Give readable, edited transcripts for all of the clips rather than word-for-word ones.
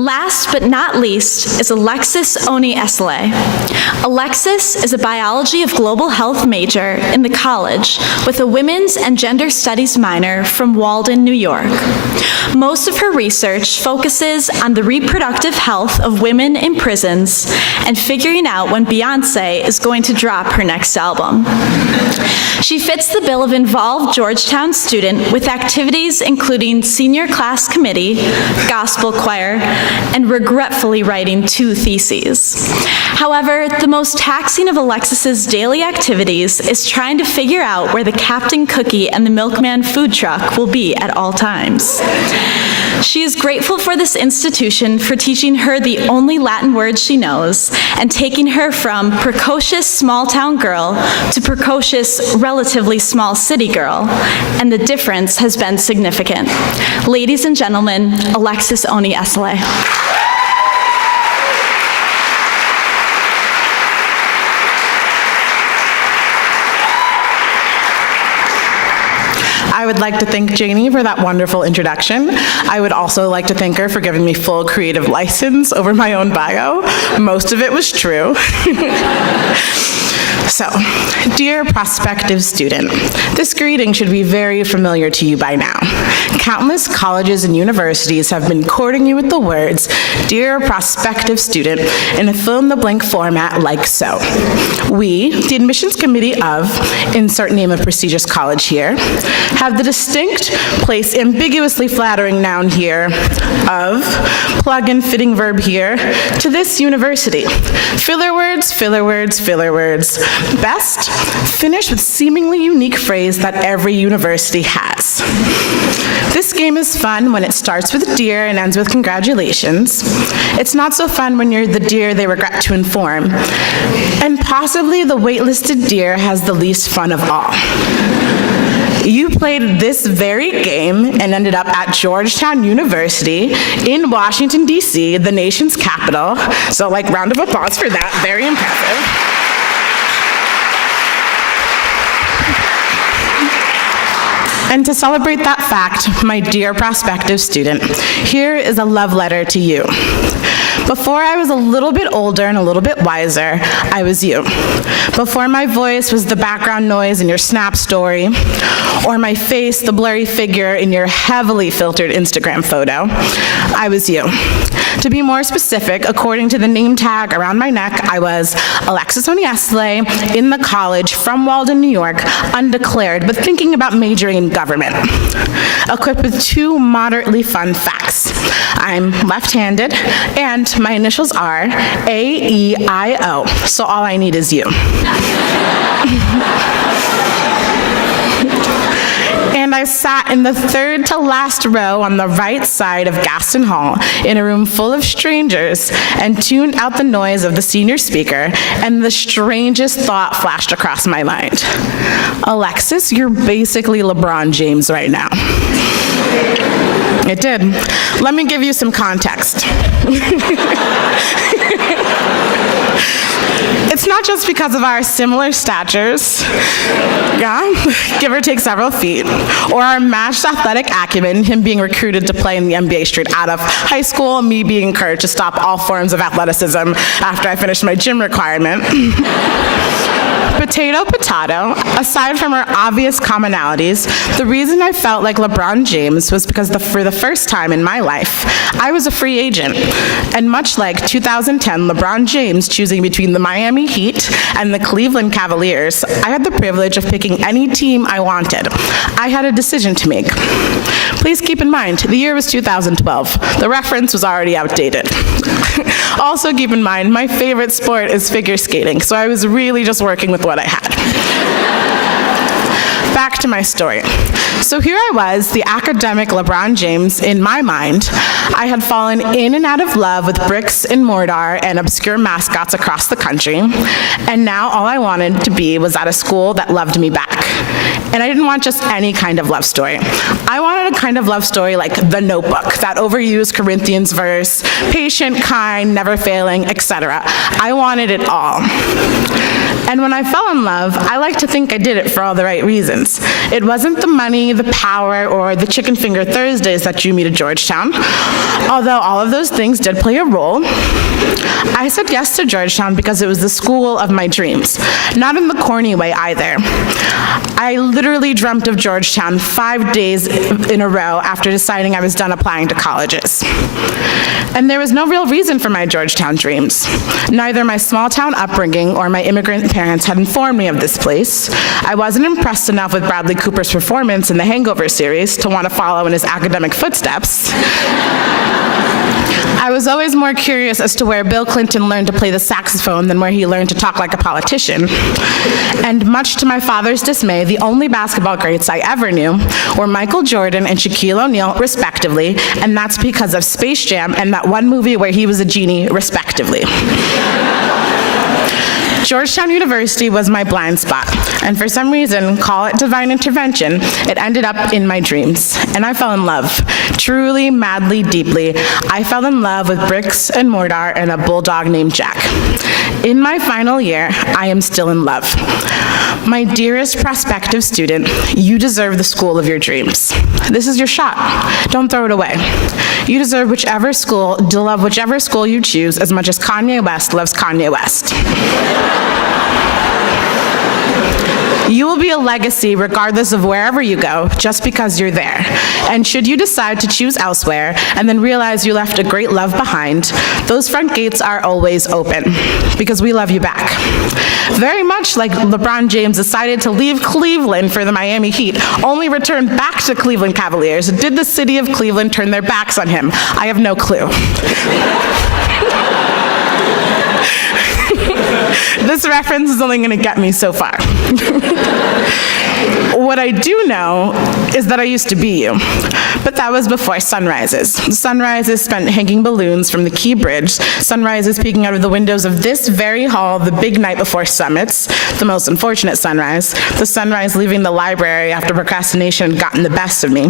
Last but not least is Alexis Oni-Eseleh. Alexis is a biology of global health major in the college with a women's and gender studies minor from Walden, New York. Most of her research focuses on the reproductive health of women in prisons and figuring out when Beyoncé is going to drop her next album. She fits the bill of involved Georgetown student with activities including senior class committee, gospel choir, and regretfully writing 2 theses. However, the most taxing of Alexis's daily activities is trying to figure out where the Captain Cookie and the Milkman food truck will be at all times. She is grateful for this institution for teaching her the only Latin words she knows and taking her from precocious small-town girl to precocious, relatively small city girl, and the difference has been significant. Ladies and gentlemen, Alexis Oni-Eseleh. I would like to thank Janie for that wonderful introduction. I would also like to thank her for giving me full creative license over my own bio. Most of it was true. So, dear prospective student, this greeting should be very familiar to you by now. Countless colleges and universities have been courting you with the words, dear prospective student, in a fill-in-the-blank format like so. We, the admissions committee of, insert name of prestigious college here, have the distinct, place ambiguously flattering noun here, of, plug-in fitting verb here, to this university. Filler words, filler words, filler words. Best, finish with seemingly unique phrase that every university has. This game is fun when it starts with dear and ends with congratulations. It's not so fun when you're the dear they regret to inform. And possibly the waitlisted dear has the least fun of all. You played this very game and ended up at Georgetown University in Washington, D.C., the nation's capital. So, round of applause for that. Very impressive. And to celebrate that fact, my dear prospective student, here is a love letter to you. Before I was a little bit older and a little bit wiser, I was you. Before my voice was the background noise in your Snap story, or my face the blurry figure in your heavily filtered Instagram photo, I was you. To be more specific, according to the name tag around my neck, I was Alexis Oni-Eseleh in the college from Walden, New York, undeclared, but thinking about majoring in government. Equipped with 2 moderately fun facts. I'm left-handed, and my initials are A-E-I-O, so all I need is you. And I sat in the 3rd to last row on the right side of Gaston Hall in a room full of strangers and tuned out the noise of the senior speaker, and the strangest thought flashed across my mind. Alexis, you're basically LeBron James right now. It did. Let me give you some context. It's not just because of our similar statures, give or take several feet, or our matched athletic acumen, him being recruited to play in the NBA straight out of high school, me being encouraged to stop all forms of athleticism after I finished my gym requirement. Potato, potato, aside from our obvious commonalities, the reason I felt like LeBron James was because for the first time in my life, I was a free agent. And much like 2010 LeBron James choosing between the Miami Heat and the Cleveland Cavaliers, I had the privilege of picking any team I wanted. I had a decision to make. Please keep in mind, the year was 2012. The reference was already outdated. Also keep in mind, my favorite sport is figure skating, so I was really just working with what I had. Back to my story. So here I was, the academic LeBron James, in my mind. I had fallen in and out of love with bricks and mortar and obscure mascots across the country, and now all I wanted to be was at a school that loved me back. And I didn't want just any kind of love story. I wanted a kind of love story like The Notebook, that overused Corinthians verse, patient, kind, never failing, etc. I wanted it all. And when I fell in love, I like to think I did it for all the right reasons. It wasn't the money, the power, or the chicken finger Thursdays that drew me to Georgetown, although all of those things did play a role. I said yes to Georgetown because it was the school of my dreams, not in the corny way either. I literally dreamt of Georgetown 5 days in a row after deciding I was done applying to colleges. And there was no real reason for my Georgetown dreams. Neither my small-town upbringing or my immigrant parents had informed me of this place. I wasn't impressed enough with Bradley Cooper's performance in the Hangover series to want to follow in his academic footsteps. I was always more curious as to where Bill Clinton learned to play the saxophone than where he learned to talk like a politician. And much to my father's dismay, the only basketball greats I ever knew were Michael Jordan and Shaquille O'Neal, respectively, and that's because of Space Jam and that one movie where he was a genie, respectively. Georgetown University was my blind spot, and for some reason, call it divine intervention, it ended up in my dreams, and I fell in love. Truly, madly, deeply, I fell in love with bricks and mortar and a bulldog named Jack. In my final year, I am still in love. My dearest prospective student, you deserve the school of your dreams. This is your shot. Don't throw it away. You deserve whichever school, to love whichever school you choose as much as Kanye West loves Kanye West. You will be a legacy regardless of wherever you go, just because you're there. And should you decide to choose elsewhere and then realize you left a great love behind, those front gates are always open, because we love you back. Very much like LeBron James decided to leave Cleveland for the Miami Heat, only returned back to Cleveland Cavaliers. Did the city of Cleveland turn their backs on him? I have no clue. This reference is only going to get me so far. What I do know is that I used to be you, but that was before sunrises. Sunrises spent hanging balloons from the Key Bridge, sunrises peeking out of the windows of this very hall the big night before summits, the most unfortunate sunrise, the sunrise leaving the library after procrastination had gotten the best of me.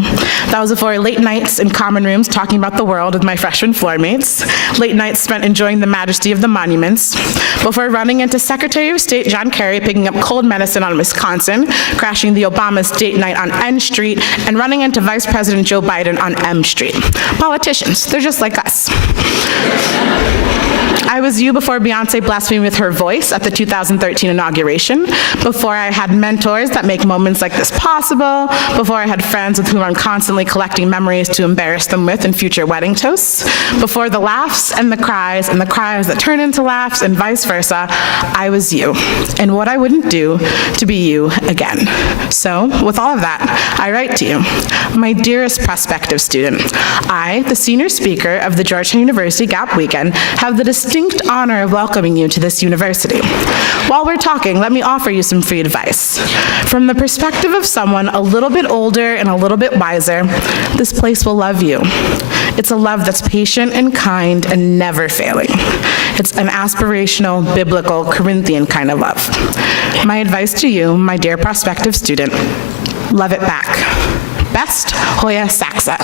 That was before late nights in common rooms talking about the world with my freshman floor mates, late nights spent enjoying the majesty of the monuments, before running into Secretary of State John Kerry picking up cold medicine on Wisconsin, crashing the Obama's date night on N Street, and running into Vice President Joe Biden on M Street. Politicians, they're just like us. I was you before Beyonce blessed me with her voice at the 2013 inauguration, before I had mentors that make moments like this possible, before I had friends with whom I'm constantly collecting memories to embarrass them with in future wedding toasts, before the laughs and the cries that turn into laughs and vice versa, I was you, and what I wouldn't do to be you again. So, with all of that, I write to you, my dearest prospective student. I, the senior speaker of the Georgetown University Gap Weekend, have the distinct honor of welcoming you to this university. While we're talking, let me offer you some free advice. From the perspective of someone a little bit older and a little bit wiser, this place will love you. It's a love that's patient and kind and never failing. It's an aspirational, biblical, Corinthian kind of love. My advice to you, my dear prospective student, love it back. Best, Hoya Saxa.